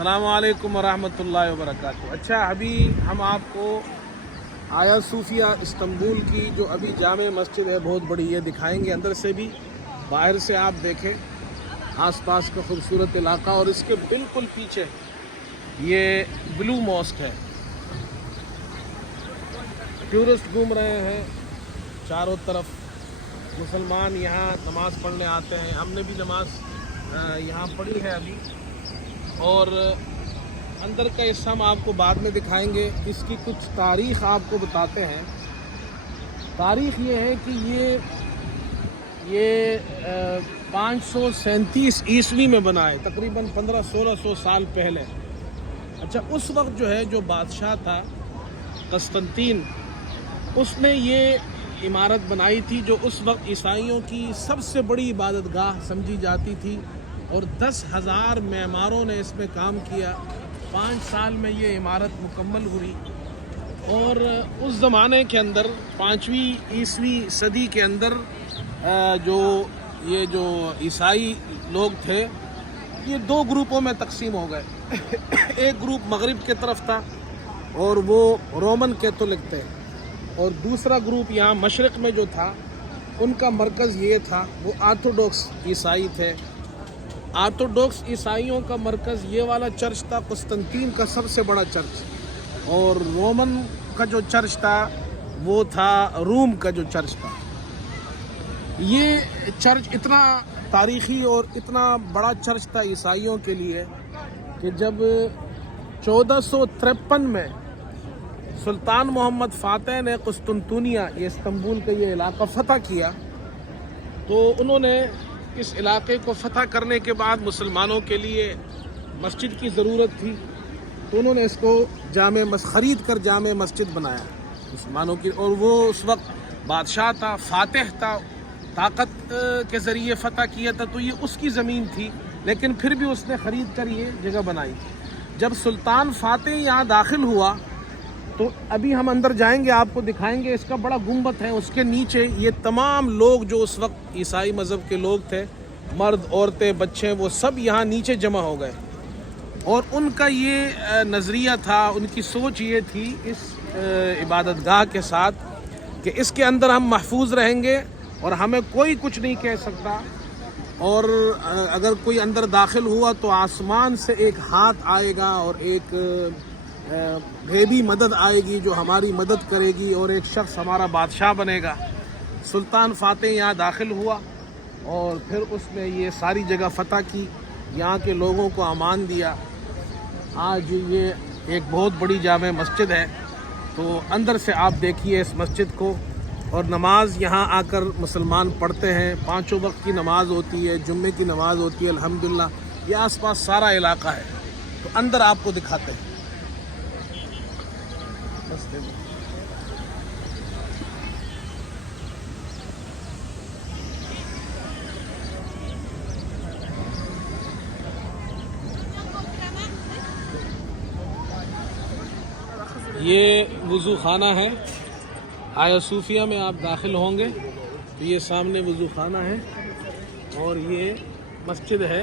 अस्सलाम वालेकुम वरहमतुल्लाहि वबरकातुहू। अच्छा, अभी हम आपको आया सूफिया इस्तांबुल की जो अभी जामे मस्जिद है बहुत बड़ी, ये दिखाएंगे अंदर से भी। बाहर से आप देखें आसपास का खूबसूरत इलाका, और इसके बिल्कुल पीछे ये ब्लू मॉस्क है। टूरिस्ट घूम रहे हैं चारों तरफ, मुसलमान यहाँ नमाज़ पढ़ने आते हैं। हमने भी नमाज यहाँ पढ़ी है अभी, और अंदर का हिस्सा हम आपको बाद में दिखाएंगे। इसकी कुछ तारीख़ आपको बताते हैं। तारीख़ ये है कि ये 537 ईस्वी में बना है, तकरीबन 1500-1600 साल पहले। अच्छा, उस वक्त जो है जो बादशाह था कस्तंतीन, उसने ये इमारत बनाई थी जो उस वक्त ईसाइयों की सबसे बड़ी इबादतगाह समझी जाती थी, और 10,000 मेमारों ने इसमें काम किया। 5 साल में ये इमारत मुकम्मल हुई। और उस ज़माने के अंदर 5वीं ईस्वी सदी के अंदर जो ईसाई लोग थे, ये 2 ग्रुपों में तकसीम हो गए। एक ग्रुप मगरिब के तरफ था और वो रोमन कैथोलिक थे, और दूसरा ग्रुप यहाँ मशरक़ में जो था, उनका मरकज़ ये था, वो ऑर्थोडॉक्स ईसाई थे। ऑर्थोडॉक्स ईसाइयों का मरकज़ ये वाला चर्च था, कुस्तंतीन का सबसे बड़ा चर्च, और रोमन का जो चर्च था वो था रूम का जो चर्च था। ये चर्च इतना तारीख़ी और इतना बड़ा चर्च था ईसाइयों के लिए कि जब 1453 में सुल्तान मोहम्मद फ़ातेह ने कुस्तुनतुनिया, ये इस्तांबुल का ये इलाका फ़तह किया, तो उन्होंने इस इलाके को फ़तह करने के बाद मुसलमानों के लिए मस्जिद की ज़रूरत थी, तो उन्होंने इसको ख़रीद कर जामे मस्जिद बनाया मुसलमानों की। और वो उस वक्त बादशाह था, फ़ातिह था, ताकत के ज़रिए फ़तह किया था, तो ये उसकी ज़मीन थी, लेकिन फिर भी उसने ख़रीद कर ये जगह बनाई। जब सुल्तान फ़ातिह यहाँ दाखिल हुआ, तो अभी हम अंदर जाएंगे, आपको दिखाएंगे। इसका बड़ा गुंबद है, उसके नीचे ये तमाम लोग जो उस वक्त ईसाई मज़हब के लोग थे, मर्द, औरतें, बच्चे, वो सब यहाँ नीचे जमा हो गए। और उनका ये नज़रिया था, उनकी सोच ये थी इस इबादतगाह के साथ कि इसके अंदर हम महफूज रहेंगे और हमें कोई कुछ नहीं कह सकता, और अगर कोई अंदर दाखिल हुआ तो आसमान से एक हाथ आएगा और एक गैबी मदद आएगी जो हमारी मदद करेगी, और एक शख्स हमारा बादशाह बनेगा। सुल्तान फ़ातिह यहाँ दाखिल हुआ और फिर उसने ये सारी जगह फ़तह की, यहाँ के लोगों को अमान दिया। आज ये एक बहुत बड़ी जामे मस्जिद है। तो अंदर से आप देखिए इस मस्जिद को, और नमाज यहाँ आकर मुसलमान पढ़ते हैं। 5 वक्त की नमाज होती है, जुम्मे की नमाज होती है, अल्हम्दुलिल्लाह। ये आसपास सारा इलाका है, तो अंदर आपको दिखाते हैं। ये वज़ू खाना है। आया सूफिया में आप दाखिल होंगे तो ये सामने वज़ू खाना है, और ये मस्जिद है।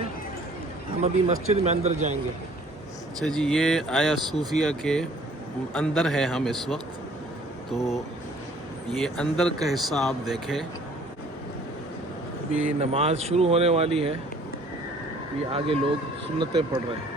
हम अभी मस्जिद में अंदर जाएंगे। अच्छा जी, ये आया सूफिया के अंदर है हम इस वक्त। तो ये अंदर का हिस्सा आप देखें। अभी नमाज शुरू होने वाली है, ये आगे लोग सुन्नतें पढ़ रहे हैं।